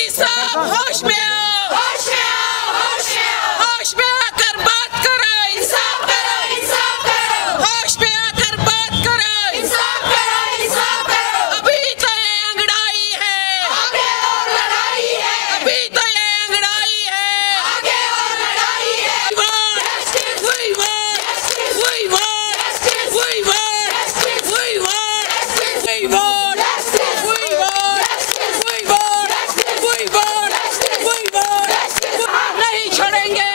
LG साहब होश में आओ, होश में आओ, होश में आओ, होश में आकर बात करो, इंसाफ करो, इंसाफ करो, होश में आकर बात करो, इंसाफ करो, इंसाफ करो। अभी तो ये अंगड़ाई है, आगे और लड़ाई है, अभी तो ये अंगड़ाई है, आगे और लड़ाई है। We want justice, we want justice, we want justice, we want justice, we want justice, we want justice, we want justice, we want justice, we want justice, नहीं छोड़ेंगे,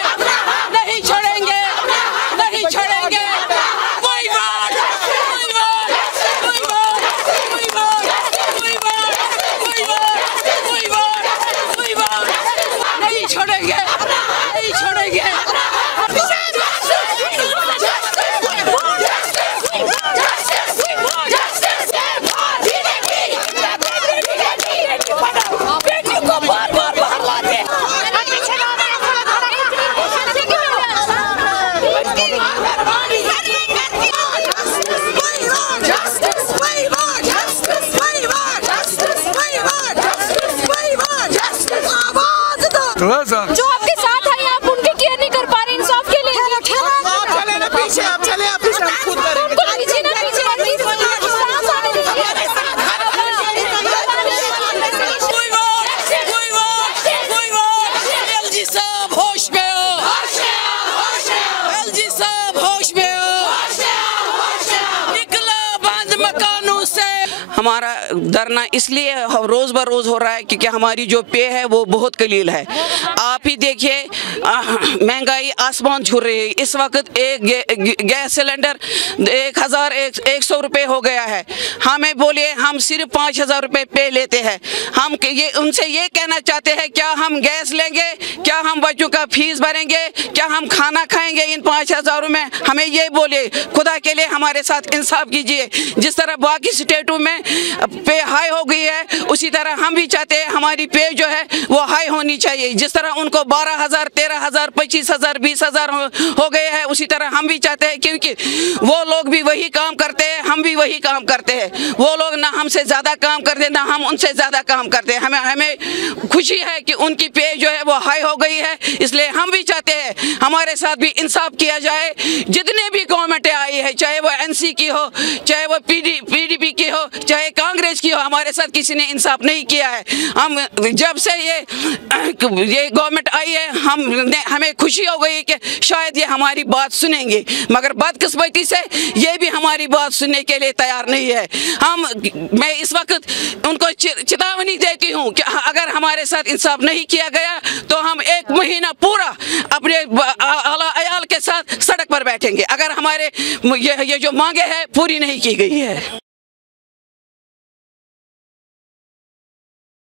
नहीं छोड़ेंगे, नहीं छोड़ेंगे। We want justice, we want justice, we want justice, we want justice, we want justice, we want justice, we want justice, we want justice, नहीं छोड़ेंगे, नहीं छोड़ेंगे। जो आपके साथ है आप उनकी केयर नहीं कर पा रहे इंसाफ के लिए। आप चले ना पीछे, आप चले, आप पीछे, हम खुद करेंगे। पीछे ना पीछे एलजी साहब होश में आओ, होश में आओ, होश में आओ, एलजी साहब होश में आओ, होश में आओ, होश में आओ, निकलो बंद मकानों से। हमारा धरना इसलिए रोज ब रोज हो रहा है क्योंकि हमारी जो पे है वो बहुत कलील है। आप ही देखिए महंगाई आसमान छू रही है। इस वक्त एक गैस सिलेंडर 1100 रुपये हो गया है। हमें बोलिए हम सिर्फ 5000 रुपये पे लेते हैं। हम ये उनसे ये कहना चाहते हैं क्या हम गैस लेंगे, क्या हम बच्चों का फीस भरेंगे, क्या हम खाना खाएंगे इन 5000 में? हमें ये बोलिए, खुदा के लिए हमारे साथ इंसाफ कीजिए। जिस तरह बाकी स्टेटों में पे हाई हो गई है उसी तरह हम भी चाहते हैं हमारी पे जो है वो हाई होनी चाहिए। जिस तरह उनको 12,000, 13,000, 25,000, 20,000 हो गए हैं उसी तरह हम भी चाहते हैं, क्योंकि वो लोग भी वही काम करते हैं, हम भी वही काम करते हैं। वो लोग ना हमसे ज़्यादा काम करते ना हम उनसे ज़्यादा काम करते हैं। हमें खुशी है कि उनकी पे जो है वो हाई हो गई है, इसलिए हम भी चाहते हैं हमारे साथ भी इंसाफ किया जाए। जितने भी गवर्नमेंट आई है, चाहे वो एनसी की हो, चाहे वो पीडीपी की हो, चाहे कांग्रेस की हो, हमारे साथ किसी ने इंसाफ नहीं किया है। हम जब से ये गवर्नमेंट आई है हमें खुशी हो गई कि शायद ये हमारी बात सुनेंगे, मगर बदकिस्मती से ये भी हमारी बात सुनने के लिए तैयार नहीं है। मैं इस वक्त उनको चेतावनी देती हूँ कि अगर हमारे साथ इंसाफ नहीं किया गया तो हम 1 महीना पूरा अपने आला अयाल के साथ सड़क पर बैठेंगे अगर हमारे ये जो मांगे हैं पूरी नहीं की गई है।